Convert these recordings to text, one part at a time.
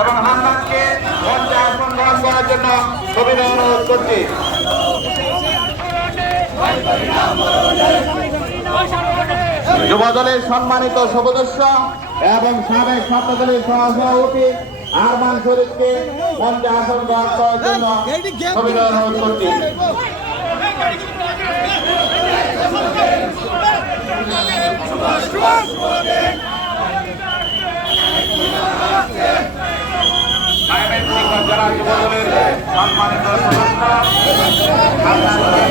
এবং হান্নানকে মঞ্চে গ্রহণ করার জন্য সুবিধা অনুরোধ করছি যুব দলের সম্মানিত সদস্য এবং সাবেক ছাত্রদলের সহসভাপতি আরমান শরীফকে মঞ্চে আসন গ্রহণ করার জন্য সুবিধা অনুরোধ করছি দলের সম্মানিত সদস্য হান্নানকে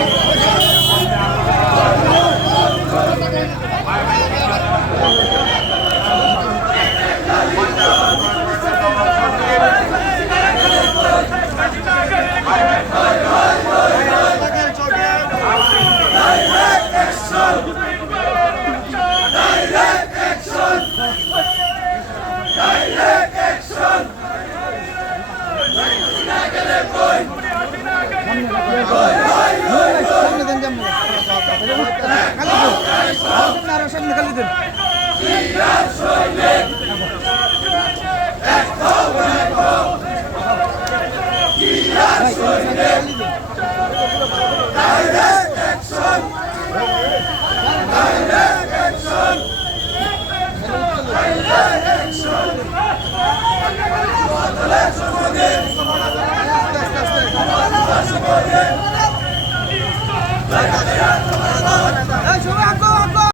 সামনে খালি দিন Direct action! Direct action! Direct action!